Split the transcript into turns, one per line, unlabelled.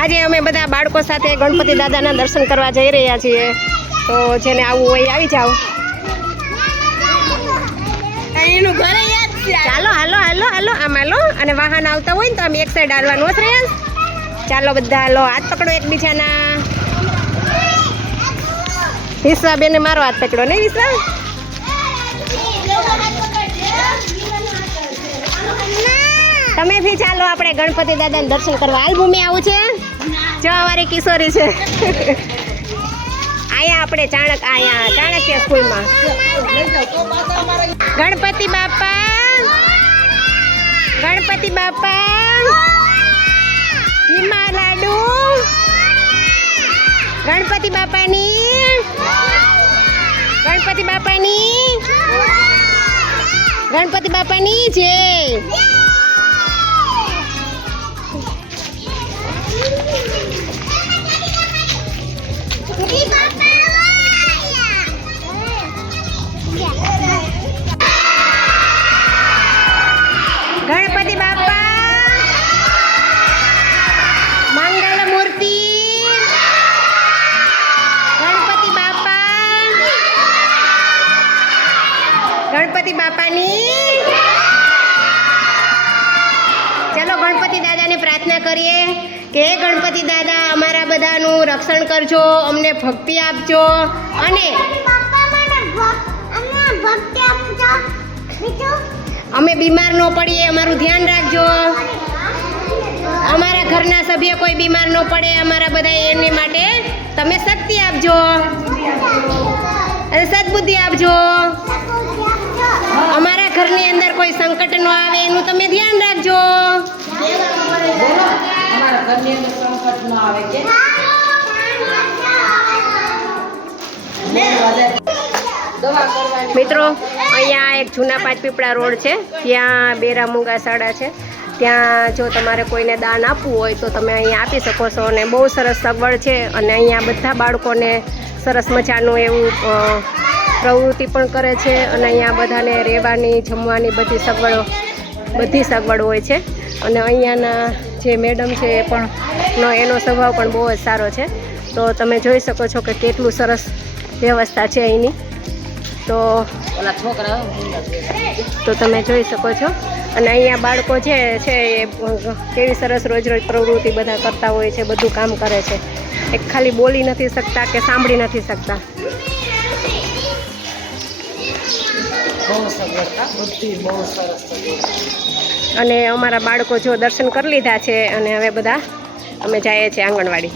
આજે અમે બધા બાળકો સાથે ગણપતિ દાદાના દર્શન કરવા જઈ રહ્યા છીએ. તો જેને આવવું હોય આવી જાઓ. ચાલો હાલો હાલો હાલો આમ હાલો. અને વાહન આવતા હોય ને તો અમે એક સાઈડ હાલવાનું. હશે ચાલો બધા હાલો હાથ પકડો એકબીજાના. વિશ્વા બેને મારો હાથ પકડો નહીં વિશ્વા તમે બી ચાલો આપણે ગણપતિ દાદાને દર્શન કરવા. હાલ ભૂમિ આવું છે. જો અમારી કિશોરી છે. આયા આપણે ચાણક, આયા ચાણક્ય સ્કૂલમાં. ગણપતિ બાપા ગણપતિ બાપા ધીમા લાડુ, ગણપતિ બાપાની ગણપતિ બાપાની ગણપતિ બાપાની જય. ગણપતિ બાપા. મંગલ મૂર્તિ. ગણપતિ બાપા. ગણપતિ બાપાની. ચલો ગણપતિ દાદાને પ્રાર્થના કરીએ કે ગણપતિ દાદા, અમારા બધાનું રક્ષણ કરજો, અમને ભક્તિ આપજો અને અમે બીમાર ન પડીએ, અમારું ધ્યાન રાખજો. અમારા ઘરના સભ્ય કોઈ બીમાર ન પડે, અમારા બધા એમની માટે તમે શક્તિ આપજો. અને સદબુદ્ધિ આપજો. અમારા ઘરની અંદર કોઈ સંકટ ન આવે, એનું તમે ધ્યાન રાખજો.
અમારા ઘરની અંદર સંકટ ન આવે કે?
મિત્રો, અહીંયા એક જૂના પાંચપીપળા રોડ છે. ત્યાં બેરા મૂંગા શાળા છે. ત્યાં જો તમારે કોઈને દાન આપવું હોય તો તમે અહીંયા આપી શકો છો અને બહુ સરસ સગવડ છે અને અહીંયા બધા બાળકોને સરસ મજાનું એવું પ્રવૃત્તિ પણ કરે છે અને અહીંયા બધાને રહેવાની, જમવાની બધી સગવડો, બધી સગવડ હોય છે. અને અહીંયાના જે મેડમ છે એ પણ એનો સ્વભાવ પણ બહુ જ સારો છે. તો તમે જોઈ શકો છો કે કેટલું સરસ વ્યવસ્થા છે અહીંની. તો તો તમે જોઈ શકો છો. અને અહીંયા બાળકો જે છે એ કેવી સરસ રોજ રોજ પ્રવૃત્તિ બધા કરતા હોય છે, બધું કામ કરે છે. એક ખાલી બોલી નથી શકતા કે સાંભળી નથી શકતા. અને અમારા બાળકો જો દર્શન કરી લીધા છે અને હવે બધા અમે જઈએ છીએ આંગણવાડી.